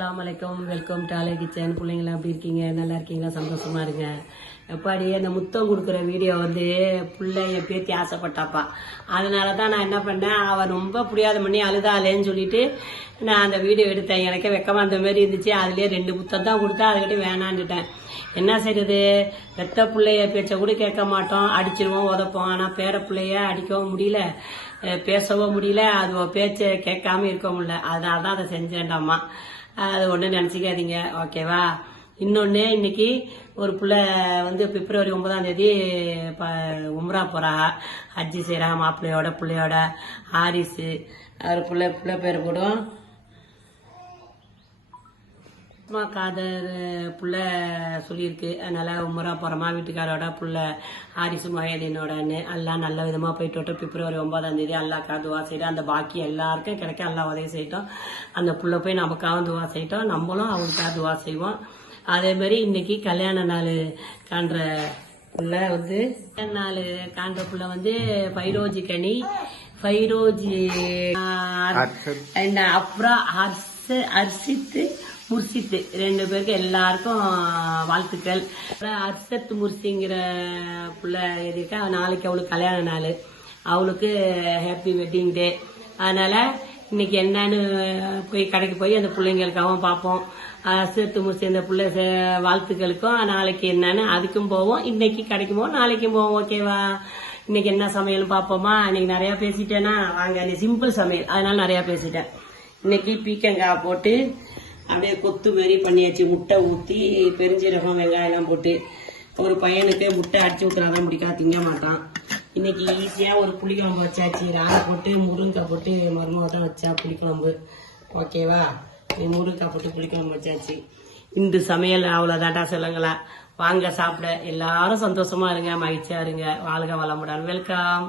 அலாம் வலைக்கம் welcome டாலே kitchen. பிள்ளைங்களா எப்படி இருக்கீங்க? நல்லா இருக்கீங்களா? சந்தோஷமா இருங்க. எப்பாடி அந்த முத்தம் கொடுக்குற வீடியோ வந்து பிள்ளை என் பேத்தி ஆசைப்பட்டாப்பா. அதனால தான் நான் என்ன பண்ணேன்? அவன் ரொம்ப புரியாத பண்ணி அழுதாலேன்னு சொல்லிட்டு நான் அந்த வீடியோ எடுத்தேன். எனக்கே வெக்கமா அந்த மாதிரி இருந்துச்சு. அதுலேயே ரெண்டு முத்தம் தான் கொடுத்தா அதுக்கிட்ட வேணான்னுட்டேன் என்ன செய்யறது பெத்த பிள்ளைய பேச்ச கூட கேட்க மாட்டோம். அடிச்சிருவோம் உதப்போம். ஆனால் பேர பிள்ளைய அடிக்கவும் முடியல. பேசவும் முடியல. அது பேச்சை கேட்காம இருக்க முடியல அதனால தான் அதை செஞ்சேன்டாமா அது ஒன்றும் நினச்சிக்காதீங்க. ஓகேவா இன்னொன்று இன்னைக்கு ஒரு பிள்ளை வந்து பிப்ரவரி ஒன்பதாம் தேதி ப உம்ரா போகிறா ஹஜ்ஜி செய்கிறா மாப்பிள்ளையோட பிள்ளையோட. ஹாரிஸு அவர் பிள்ளை பிள்ளை பேர் கூடும் அம்மா காதர் புள்ள சொல்லியிருக்கு. அதனால உமரா போகிறோமா வீட்டுக்காரோட புள்ள ஹாரிசு மகேதீனோடன்னு எல்லாம் நல்ல விதமாக போயிட்டு வரட்டும் பிப்ரவரி ஒன்பதாம் தேதி அல்லாக்கா துவா செய்யட்டும் அந்த பாக்கி எல்லாருக்கும் கிடைக்க எல்லா உதவி செய்யட்டும். அந்த புள்ள போய் நமக்காக துவா செய்யட்டும். நம்மளும் அவங்களுக்காக துவா செய்வோம். அதே மாதிரி இன்னைக்கு கல்யாண நாள் காண்ற புள்ள வந்து கல்யாண நாள் காண்ற புள்ள வந்து ஃபைரோஜி கனி. ஃபைரோஜி அண்ட் அப்புறம் ஹர்ஷ ஹர்ஷித்து முர்ஷித்து ரெண்டு பேருக்கு எல்லாருக்கும் வாழ்த்துக்கள். அப்புறம் முர்சிங்கிற முர்ஷிங்கிற புள்ள நாளைக்கு அவளுக்கு கல்யாண நாள். அவளுக்கு ஹாப்பி வெட்டிங் டே அதனால இன்னைக்கு என்னன்னு போய் கடைக்கு போய் அந்த பிள்ளைங்களுக்காகவும் பார்ப்போம். சேர்த்து முடிச்சு அந்த பிள்ளை வாழ்த்துக்களுக்கும். நாளைக்கு என்னன்னு அதுக்கும் போவோம். இன்னைக்கு கிடைக்கும் போவோம். நாளைக்கும் போவோம். ஓகேவா இன்னைக்கு என்ன சமையல் பார்ப்போமா? இன்னைக்கு நிறைய பேசிட்டேன்னா வாங்க நீ சிம்பிள் சமையல். அதனால நிறைய பேசிட்டேன். இன்னைக்கு பீக்கங்காய் போட்டு அப்படியே கொத்து மாரி பண்ணியாச்சு. முட்டை ஊற்றி பெருஞ்சீரகம் வெங்காயம்லாம் போட்டு. ஒரு பையனுக்கு முட்டை அடிச்சு ஊத்துனாதான் பிடிக்காது திங்க மாட்டான். இன்னைக்கு ஈஸியாக ஒரு புளிக்குழம்பு வச்சாச்சு. ராகி போட்டு முருங்கைக்காய் போட்டு மருமக தான் வச்சா புளிக்குழம்பு. ஓகேவா நீ முருங்கைக்காய் போட்டு புளிக்குழம்பு வச்சாச்சு. இந்த சமையல் அவ்வளோதாண்டா சொல்லுங்களா. வாங்க சாப்பிட. எல்லாரும் சந்தோஷமா இருங்க மகிழ்ச்சியா இருங்க. வாழ்க வளமுடன். வெல்கம்